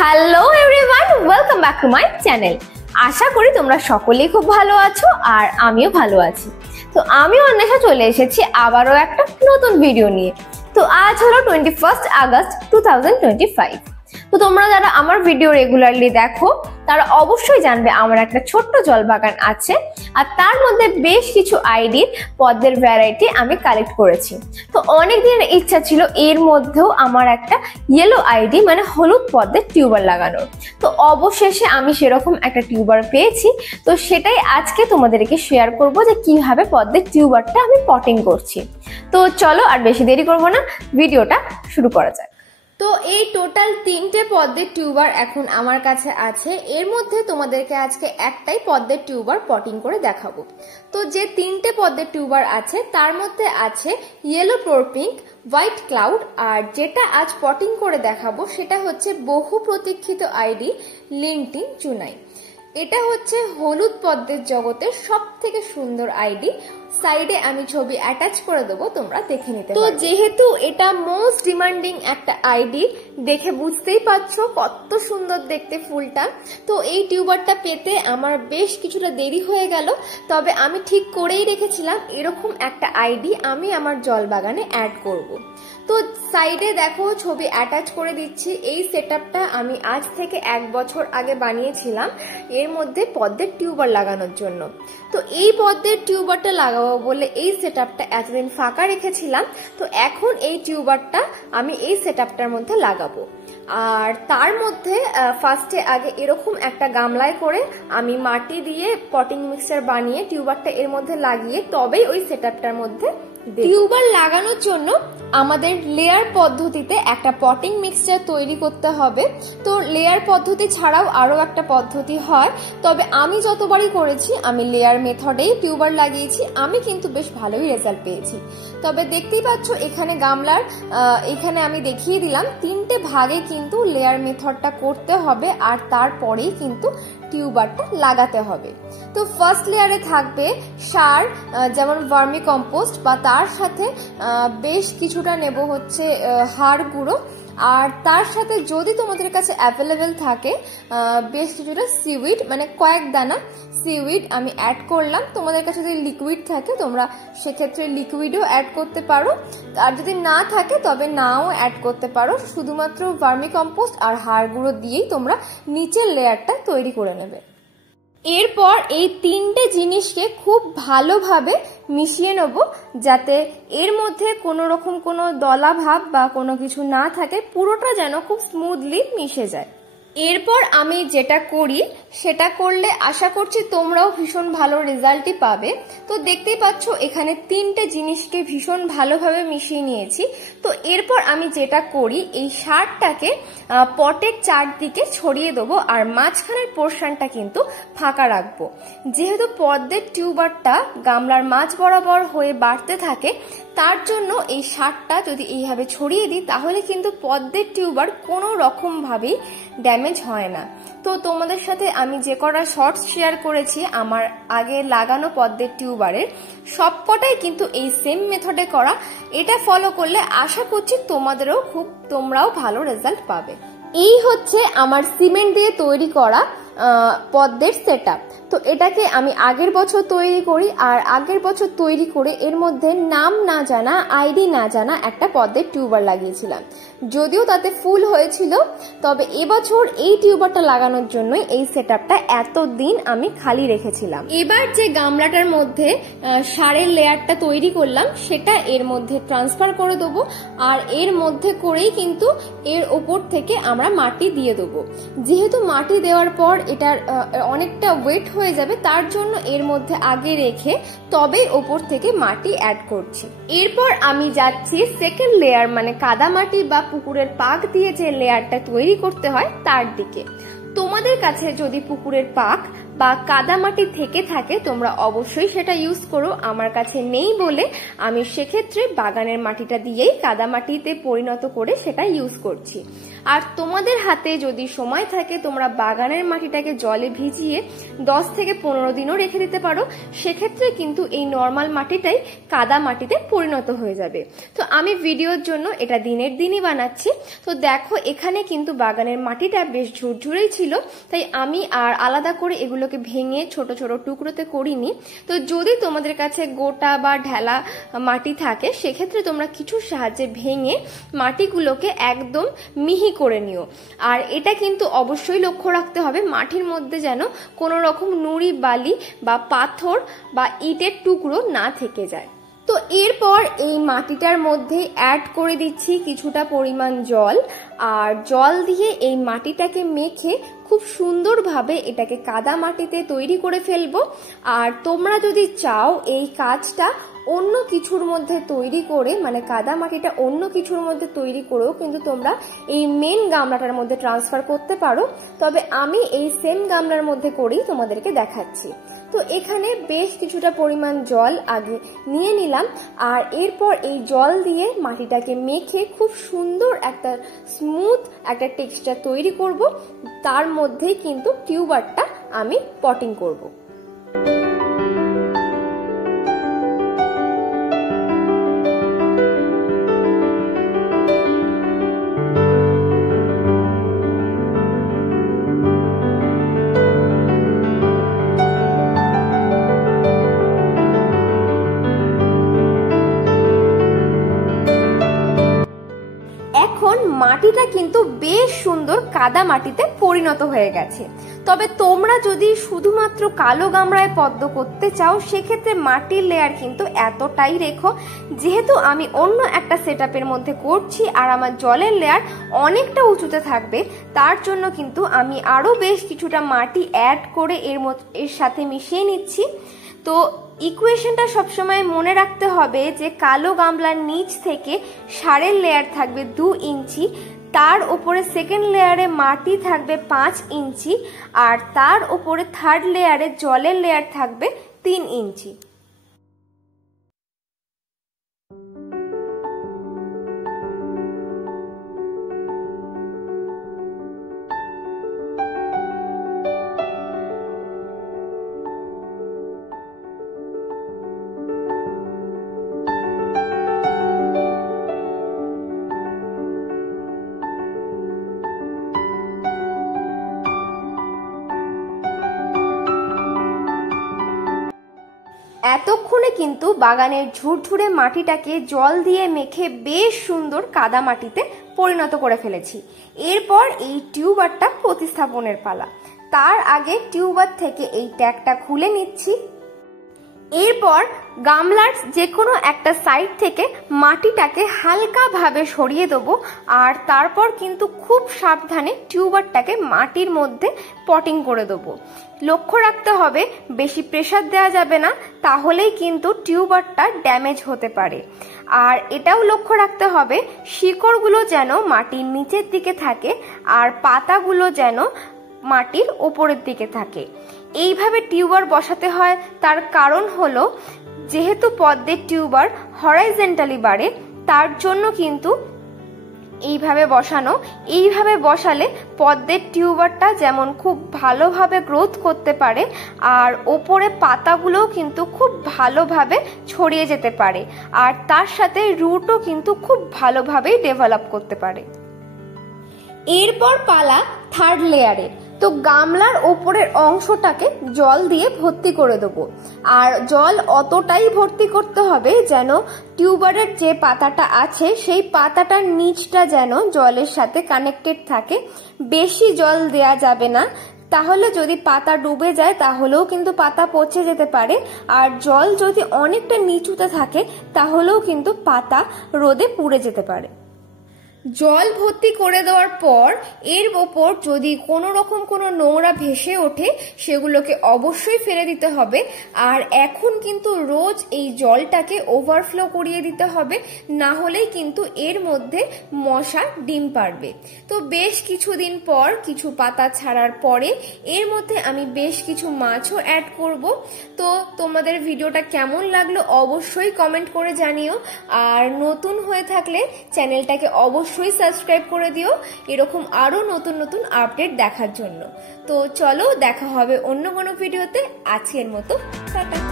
Hello everyone, welcome back to my channel. আশা করি তোমরা সকলেই খুব ভালো আছো আর আমিও ভালো আছি। তো আমি অন্বেষা চলে এসেছি আবারও একটা নতুন ভিডিও নিয়ে। তো আজ হলো 21 আগস্ট 2025। তো তোমরা যারা আমার ভিডিও রেগুলারলি দেখো তারা অবশ্যই জানবে আমার একটা ছোট্ট জলবাগান আছে, আর তার মধ্যে বেশ কিছু আইডির পদ্মের ভ্যারাইটি আমি কালেক্ট করেছি। তো অনেক দিনের ইচ্ছা ছিল এর মধ্যেও আমার একটা ইয়েলো আইডি মানে হলুদ পদ্মের টিউবার লাগানোর। তো অবশেষে আমি সেরকম একটা টিউবার পেয়েছি। তো সেটাই আজকে তোমাদেরকে শেয়ার করব যে কিভাবে পদ্মের টিউবারটা আমি পটিং করছি। তো চলো আর বেশি দেরি করব না, ভিডিওটা শুরু করা যাক। তো এই টোটাল 3টে পদ্মের টিউবার এখন আমার কাছে আছে। এর মধ্যে তোমাদেরকে আজকে একটাই পদ্মের টিউবার পটিং করে দেখাবো। তো যে 3টে পদ্মের টিউবার আছে তার মধ্যে আছে ইয়েলো প্রোপিঙ্ক, হোয়াইট ক্লাউড, আর যেটা আজ পটিং করে দেখাবো সেটা হচ্ছে বহু প্রতীক্ষিত আইডি লিনটিন চুনাই। এটা হচ্ছে হলুদ পদ্মের জগতের সব থেকে সুন্দর আইডি। সাইডে আমি ছবি অ্যাটাচ করে দেবো, তোমরা দেখে নিতে। তো যেহেতু এটা মোস্ট ডিমান্ডিং একটা আইডি, দেখে বুঝতেই পারছো কত সুন্দর দেখতে ফুলটা। তো এই টিউবারটা পেতে আমার বেশ কিছুটা দেরি হয়ে গেল, তবে আমি ঠিক করেই রেখেছিলাম এরকম একটা আইডি আমি আমার জল বাগানে অ্যাড করব। তো সাইডে দেখো ছবি অ্যাটাচ করে দিচ্ছি। এই সেটআপটা আমি আজ থেকে 1 বছর আগে বানিয়েছিলাম এর মধ্যে পদ্মের টিউবার লাগানোর জন্য। তো এই পদ্মের টিউবারটা লাগাবো বলে এই সেটআপটা এতদিন ফাঁকা রেখেছিলাম। তো এখন এই টিউবারটা আমি এই সেটআপটার মধ্যে লাগাবো। আর তার মধ্যে ফার্স্টে আগে এরকম একটা গামলায় করে আমি মাটি দিয়ে পটিং মিক্সচার বানিয়ে টিউবারটা এর মধ্যে লাগিয়ে তবেই ওই সেটআপটার মধ্যে টিউবার লাগানোর জন্য আমাদের লেয়ার পদ্ধতিতে একটা পটিং মিক্সচার তৈরি করতে হবে। তো লেয়ার পদ্ধতি ছাড়াও আরো একটা পদ্ধতি হয়, তবে আমি যতবারই করেছি আমি লেয়ার মেথডেই টিউবার লাগিয়েছি। আমি কিন্তু বেশ ভালোই রেজাল্ট পেয়েছি। তবে দেখতেই পাচ্ছ এখানে গামলার এখানে আমি দেখিয়ে দিলাম 3টে ভাগে কিন্তু লেয়ার মেথডটা করতে হবে, আর তারপরেই কিন্তু টিউবারটা লাগাতে হবে। তো ফার্স্ট লেয়ারে থাকবে সার, যেমন ভার্মি কম্পোস্ট, বা তার সাথে বেশ কিছুটা নেব হচ্ছে হাড় গুঁড়ো, আর তার সাথে যদি তোমাদের কাছে অ্যাভেলেবেল থাকে বেশ কিছুটা সিউইড মানে কয়েক দানা সিউইড আমি অ্যাড করলাম। তোমাদের কাছে যদি লিকুইড থাকে তোমরা সেক্ষেত্রে লিকুইডও অ্যাড করতে পারো, আর যদি না থাকে তবে নাও অ্যাড করতে পারো। শুধুমাত্র ভার্মি কম্পোস্ট আর হাড় গুঁড়ো দিয়েই তোমরা নিচের লেয়ারটা তৈরি করে নেবে। এরপর এই 3টে জিনিসকে খুব ভালোভাবে মিশিয়ে নেব, যাতে এর মধ্যে কোনো রকম কোনো দলা ভাব বা কোনো কিছু না থাকে, পুরোটা যেন খুব স্মুথলি মিশে যায়। এরপর আমি যেটা করি সেটা করলে আশা করছি তোমরাও ভীষণ ভালো রেজাল্টই পাবে। তো দেখতেই পাচ্ছ এখানে 3টে জিনিসকে ভীষণ ভালোভাবে মিশিয়ে নিয়েছি। তো এরপর আমি যেটা করি এই সারটাকে পটের চারদিকে ছড়িয়ে দেবো, আর মাঝখানের পোর্শনটা কিন্তু ফাঁকা রাখবো। যেহেতু পদ্মের টিউবারটা গামলার মাঝ বরাবর হয়ে বাড়তে থাকে, তার জন্য এই সারটা যদি এইভাবে ছড়িয়ে দিই তাহলে কিন্তু পদ্মের টিউবার কোনো রকম ভাবেই ড্যামেজ হয় না। তো তোমাদের সাথে আমি যে কটা শর্টস শেয়ার করেছি আমার আগে লাগানো পদ্মের টিউবারের, সবকটাই কিন্তু এই সেম মেথডে করা। এটা ফলো করলে আশা করছি তোমরাও ভালো রেজাল্ট পাবে। এই হচ্ছে আমার সিমেন্ট দিয়ে তৈরি করা পদ্মের সেটআপ। তো এটাকে আমি আগের বছর তৈরি করি, আর আগের বছর তৈরি করে এর মধ্যে নাম না জানা আইডি না জানা একটা পদ্মের টিউবার লাগিয়েছিলাম। যদিও তাতে ফুল হয়েছিল, তবে এবছর এই টিউবারটা লাগানোর জন্যই এই সেটআপটা এতদিন আমি খালি রেখেছিলাম। এবার যে গামলাটার মধ্যে সারের লেয়ারটা তৈরি করলাম সেটা এর মধ্যে ট্রান্সফার করে দেবো, আর এর মধ্যে করেই কিন্তু এর ওপর থেকে আমরা মাটি দিয়ে দেবো। যেহেতু মাটি দেওয়ার পর এটার অনেকটা ওয়েট হয়ে যাবে, তার জন্য এর মধ্যে আগে রেখে তবেই ওপর থেকে মাটি অ্যাড করছি। এরপর আমি যাচ্ছি সেকেন্ড লেয়ার মানে কাদা মাটি বা পুকুরের পাক দিয়ে যে লেয়ারটা তৈরি করতে হয় তার দিকে। তোমাদের কাছে যদি পুকুরের পাক বা কাদামাটি থেকে থাকে তোমরা অবশ্যই সেটা ইউজ করো। আমার কাছে নেই বলে আমি সেক্ষেত্রে বাগানের মাটিটা দিয়েই কাদামাটিতে পরিণত করে সেটা ইউজ করছি। আর তোমাদের হাতে যদি সময় থাকে তোমরা বাগানের মাটিটাকে জলে ভিজিয়ে 10 থেকে 15 দিনও রেখে দিতে পারো, সেক্ষেত্রে কিন্তু এই নর্মাল মাটিটাই কাদা মাটিতে পরিণত হয়ে যাবে। তো আমি ভিডিওর জন্য এটা দিনের দিনই বানাচ্ছি। তো দেখো এখানে কিন্তু বাগানের মাটিটা বেশ ঝুরঝুরেই ছিল, তাই আমি আর আলাদা করে এগুলোকে ভেঙে ছোট ছোট টুকরোতে করিনি। তো যদি তোমাদের কাছে গোটা বা ঢেলা মাটি থাকে সেক্ষেত্রে তোমরা কিছু সাহায্যে ভেঙে মাটিগুলোকে একদম মিহি করে নিও। আর এটা কিন্তু অবশ্যই লক্ষ্য রাখতে হবে মাটির মধ্যে যেন কোনো রকম নুড়ি বালি বা পাথর বা ইটের টুকরো না থেকে যায়। তো এরপর এই মাটিটার মধ্যে অ্যাড করে দিচ্ছি কিছুটা পরিমাণ জল, আর জল দিয়ে এই মাটিটাকে মেখে খুব সুন্দরভাবে এটাকে কাদা মাটিতে তৈরি করে ফেলবো। আর তোমরা যদি চাও এই কাজটা অন্য কিছুর মধ্যে তৈরি করে, মানে কাদা মাটিটা অন্য কিছুর মধ্যে তৈরি করেও কিন্তু তোমরা এই মেন গামলাটার মধ্যে ট্রান্সফার করতে পারো, তবে আমি এই সেম গামলার মধ্যে করেই তোমাদেরকে দেখাচ্ছি। তো এখানে বেশ কিছুটা পরিমাণ জল আগে নিয়ে নিলাম, আর এরপর এই জল দিয়ে মাটিটাকে মেখে খুব সুন্দর একটা স্মুথ একটা টেক্সচার তৈরি করব। তার মধ্যেই কিন্তু টিউবারটা আমি পটিং করব। মাটিটা কিন্তু বেশ সুন্দর কাদা মাটিতে পরিণত হয়ে গেছে। তবে তোমরা যদি শুধুমাত্র কালো গামলায় পদ্ম করতে চাও সেক্ষেত্রে মাটির লেয়ার কিন্তু এতটাই রেখো। যেহেতু আমি অন্য একটা সেটআপের মধ্যে করছি আর আমার জলের লেয়ার অনেকটা উঁচুতে থাকবে, তার জন্য কিন্তু আমি আরো বেশ কিছুটা মাটি অ্যাড করে এর সাথে মিশিয়ে নিচ্ছি। তো ইকুয়েশনটা সবসময় মনে রাখতে হবে যে কালো গামলার নিচ থেকে সারের লেয়ার থাকবে 2 ইঞ্চি, তার উপরে সেকেন্ড লেয়ারে মাটি থাকবে 5 ইঞ্চি, আর তার উপরে থার্ড লেয়ারে জলের লেয়ার থাকবে 3 ইঞ্চি। এতক্ষণে কিন্তু বাগানের ঝুরঝুরে মাটিটাকে জল দিয়ে মেখে বেশ সুন্দর কাদা মাটিতে পরিণত করে ফেলেছি। এরপর এই টিউবারটা প্রতিস্থাপনের পালা। তার আগে টিউবার থেকে এই ট্যাগটা খুলে নিচ্ছি। এরপর গামলার যে কোনো একটা সাইড থেকে মাটিটাকে হালকাভাবে সরিয়ে দেবো, আর তারপর কিন্তু খুব সাবধানে টিউবারটাকে মাটির মধ্যে পটিং করে দেবো। লক্ষ্য রাখতে হবে বেশি প্রেসার দেওয়া যাবে না, তাহলেই কিন্তু টিউবারটা ড্যামেজ হতে পারে। আর এটাও লক্ষ্য রাখতে হবে শিকড়গুলো যেন মাটির নিচের দিকে থাকে আর পাতাগুলো যেন মাটির ওপরের দিকে থাকে। এইভাবে টিউবার বসাতে হয়, তার কারণ হলো যেহেতু পদ্মের টিউবার হরাইজন্টালি বাড়ে, তার জন্য কিন্তু এইভাবে বসানো। এইভাবে বসালে পদ্মের টিউবারটা যেমন খুব ভালোভাবে গ্রোথ করতে পারে, আর ওপরে পাতাগুলোও কিন্তু খুব ভালোভাবে ছড়িয়ে যেতে পারে, আর তার সাথে রুটও কিন্তু খুব ভালোভাবেই ডেভেলপ করতে পারে। এরপর পালা থার্ড লেয়ারে। তো গামলার ওপরের অংশটাকে জল দিয়ে ভর্তি করে দেবো, আর জল অতটাই ভর্তি করতে হবে যেন টিউবারের যে পাতাটা আছে সেই পাতাটার নিচটা যেন জলের সাথে কানেক্টেড থাকে। বেশি জল দেয়া যাবে না, তাহলে যদি পাতা ডুবে যায় তাহলেও কিন্তু পাতা পচে যেতে পারে, আর জল যদি অনেকটা নিচুতে থাকে তাহলেও কিন্তু পাতা রোদে পুড়ে যেতে পারে। জল ভর্তি করে দেওয়ার পর এর ওপর যদি কোনো রকম কোনো নোংরা ভেসে ওঠে সেগুলোকে অবশ্যই ফেলে দিতে হবে। আর এখন কিন্তু রোজ এই জলটাকে ওভারফ্লো করিয়ে দিতে হবে, না হলেই কিন্তু এর মধ্যে মশা ডিম পারবে। তো বেশ কিছুদিন পর কিছু পাতা ছাড়ার পরে এর মধ্যে আমি বেশ কিছু মাছও অ্যাড করব। তো তোমাদের ভিডিওটা কেমন লাগলো অবশ্যই কমেন্ট করে জানিও, আর নতুন হয়ে থাকলে চ্যানেলটাকে অবশ্যই অবশ্যই সাবস্ক্রাইব করে দিও এরকম আরো নতুন নতুন আপডেট দেখার জন্য। তো চলো দেখা হবে অন্য কোনো ভিডিওতে, আজকের মতো টাটা।